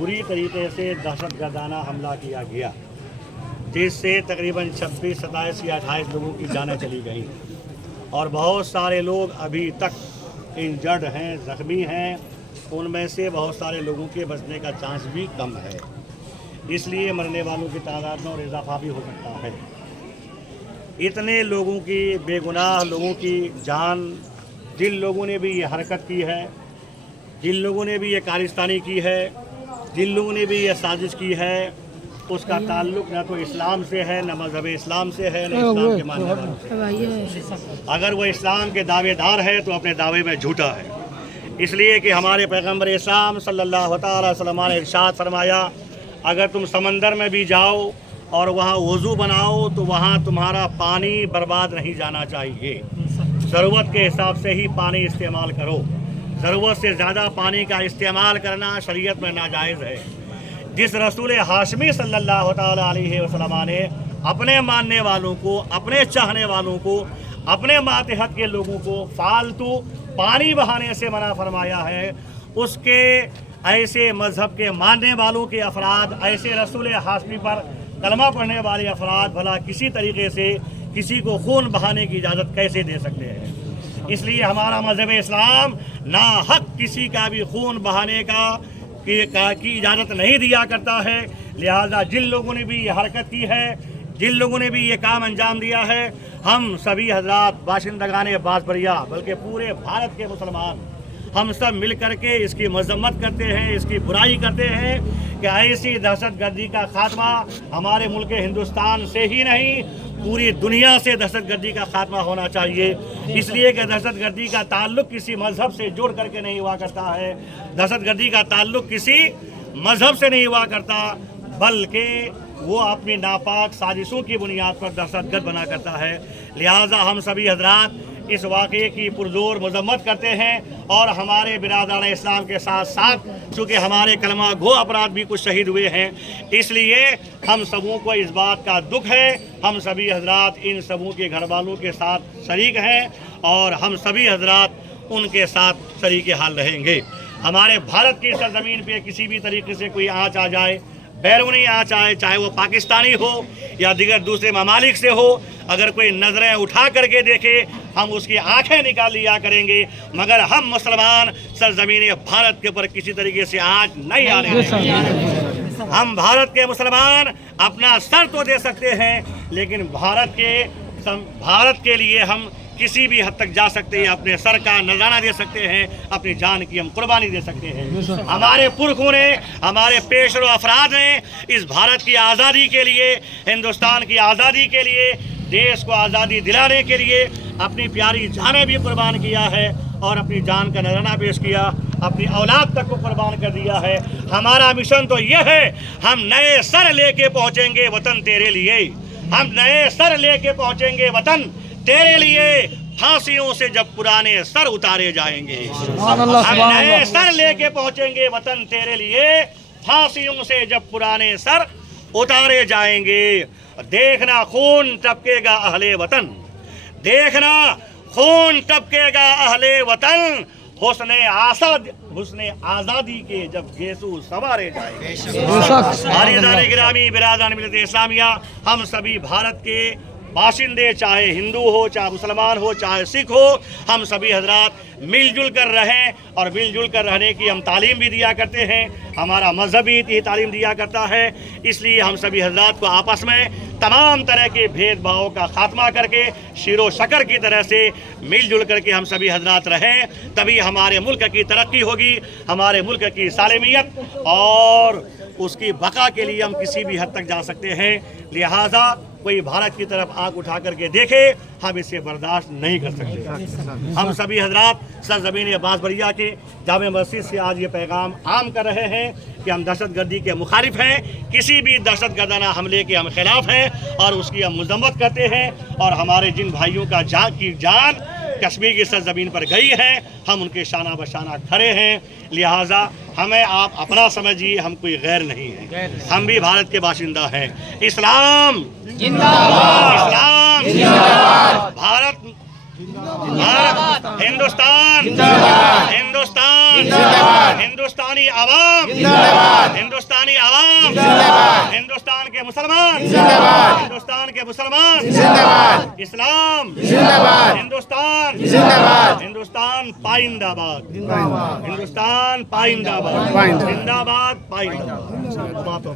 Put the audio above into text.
बुरी तरीके से दहशत गर्दाना हमला किया गया, जिससे तकरीबन 26, 27 या 28 लोगों की जानें चली गई और बहुत सारे लोग अभी तक इंजर्ड हैं, ज़ख्मी हैं। उनमें से बहुत सारे लोगों के बचने का चांस भी कम है, इसलिए मरने वालों की तादाद में और इजाफा भी हो सकता है। इतने लोगों की, बेगुनाह लोगों की जान, जिन लोगों ने भी ये हरकत की है, जिन लोगों ने भी ये कारस्तानी की है, जिन लोगों ने भी ये साजिश की है, उसका ताल्लुक न तो इस्लाम से है, न मज़हब इस्लाम से है, न इस्लाम के मानने वालों से। अगर वो इस्लाम के दावेदार है तो अपने दावे में झूठा है, इसलिए कि हमारे पैगम्बर इस्लाम सल्लल्लाहु अलैहि वसल्लम ने इरशाद फरमाया, अगर तुम समंदर में भी जाओ और वहाँ वज़ू बनाओ तो वहाँ तुम्हारा पानी बर्बाद नहीं जाना चाहिए। ज़रूरत के हिसाब से ही पानी इस्तेमाल करो। ज़रूरत से ज़्यादा पानी का इस्तेमाल करना शरीयत में नाजायज़ है। जिस रसूल हाशमी सल्लल्लाहु अलैहि वसल्लम ने अपने मानने वालों को, अपने चाहने वालों को, अपने मातहत के लोगों को फालतू पानी बहाने से मना फरमाया है, उसके ऐसे मज़हब के मानने वालों के अफराद, ऐसे रसूल हाशमी पर कलमा पढ़ने वाले अफराद भला किसी तरीके से किसी को खून बहाने की इजाज़त कैसे दे सकते हैं। इसलिए हमारा मज़हब इस्लाम ना हक किसी का भी खून बहाने की इजाज़त नहीं दिया करता है। लिहाजा जिन लोगों ने भी ये हरकत की है, जिन लोगों ने भी ये काम अंजाम दिया है, हम सभी हजरात बाशिंदगाने बांसबरिया बल्कि पूरे भारत के मुसलमान हम सब मिल कर के इसकी मजम्मत करते हैं, इसकी बुराई करते हैं कि ऐसी दहशत गर्दी का खात्मा हमारे मुल्क हिंदुस्तान से ही नहीं, पूरी दुनिया से दहशत गर्दी का खात्मा होना चाहिए। इसलिए कि दहशत गर्दी का ताल्लुक किसी मज़हब से जोड़ करके नहीं हुआ करता है, दहशत गर्दी का ताल्लुक किसी मज़हब से नहीं हुआ करता, बल्कि वो अपनी नापाक साजिशों की बुनियाद पर दहशतगर्द बना करता है। लिहाजा हम सभी हजरात इस वाक़े की पुरजोर मजम्मत करते हैं और हमारे बिरादरान इस्लाम के साथ साथ चूँकि हमारे कलमा गो अपराध भी कुछ शहीद हुए हैं, इसलिए हम सबों को इस बात का दुख है। हम सभी हजरात इन सबों के घर वालों के साथ शरीक हैं और हम सभी हजरात उनके साथ शरीक हाल रहेंगे। हमारे भारत की सरजमीन पे किसी भी तरीके से कोई आँच आ जाए, बैरूनी आँच आए, चाहे वो पाकिस्तानी हो या दिगर दूसरे ममालिक से हो, अगर कोई नज़रें उठा करके देखे हम उसकी आंखें निकाल लिया करेंगे, मगर हम मुसलमान सरजमीन भारत के ऊपर किसी तरीके से आँच नहीं आने देंगे। हम भारत के मुसलमान अपना सर तो दे सकते हैं, लेकिन भारत के लिए हम किसी भी हद तक जा सकते हैं, अपने सर का नजराना दे सकते हैं, अपनी जान की हम कुर्बानी दे सकते हैं। हमारे पुरखों ने, हमारे पेशरो अफराद ने इस भारत की आज़ादी के लिए, हिंदुस्तान की आज़ादी के लिए, देश को आज़ादी दिलाने के लिए अपनी प्यारी जानें भी कुर्बान किया है और अपनी जान का नजराना पेश किया, अपनी औलाद तक को कुर्बान कर दिया है। हमारा मिशन तो ये है, हम नए सर लेके पहुँचेंगे वतन तेरे लिए, हम नए सर लेके पहुँचेंगे वतन तेरे लिए, फांसियों से जब पुराने सर उतारे जाएंगे। हम नए सर लेके पहुंचेंगे वतन तेरे लिए, फांसियों से जब पुराने सर उतारे जाएंगे। देखना खून टपकेगा अहले वतन, देखना खून टपकेगा अहले वतन, हुस्ने आज़ादी के जब गेसू सवारे जाएंगे। गिरामी बिरादरान मिल्लत इस्लामिया, हम सभी भारत के बाशिंदे, चाहे हिंदू हो, चाहे मुसलमान हो, चाहे सिख हो, हम सभी हजरात मिलजुल कर रहें और मिलजुल कर रहने की हम तालीम भी दिया करते हैं। हमारा मजहब भी यही तालीम दिया करता है। इसलिए हम सभी हजरात को आपस में तमाम तरह के भेदभाव का खात्मा करके शीरो शकर की तरह से मिलजुल करके हम सभी हजरात रहें, तभी हमारे मुल्क की तरक्की होगी, हमारे मुल्क की सालिमियत और उसकी बका के लिए हम किसी भी हद तक जा सकते हैं। लिहाजा कोई भारत की तरफ आंख उठा करके देखे, हम इसे बर्दाश्त नहीं कर सकते। हम सभी हजरात सरजमीन बांसबरिया के जामे मस्जिद से आज ये पैगाम आम कर रहे हैं कि हम दहशत गर्दी के मुखालिफ हैं, किसी भी दहशत गर्दाना हमले के हम खिलाफ हैं और उसकी हम मजम्मत करते हैं। और हमारे जिन भाइयों का जान कश्मीर की सरजमीन पर गई है, हम उनके शाना बशाना खड़े हैं। लिहाजा हमें आप अपना समझिए, हम कोई गैर नहीं है, हम भी भारत के बाशिंदा हैं। इस्लाम जिंदाबाद, इस्लाम जिंदाबाद, भारत ہندوستان ہندوستان ہندوستانی عوام ہندوستانی عوام ہندوستان کے مسلمان ہندوستان کے مسلمان اسلام ہندوستان ہندوستان پائندہ باد ہندوستان پائندہ باد زندہ باد پائندہ باد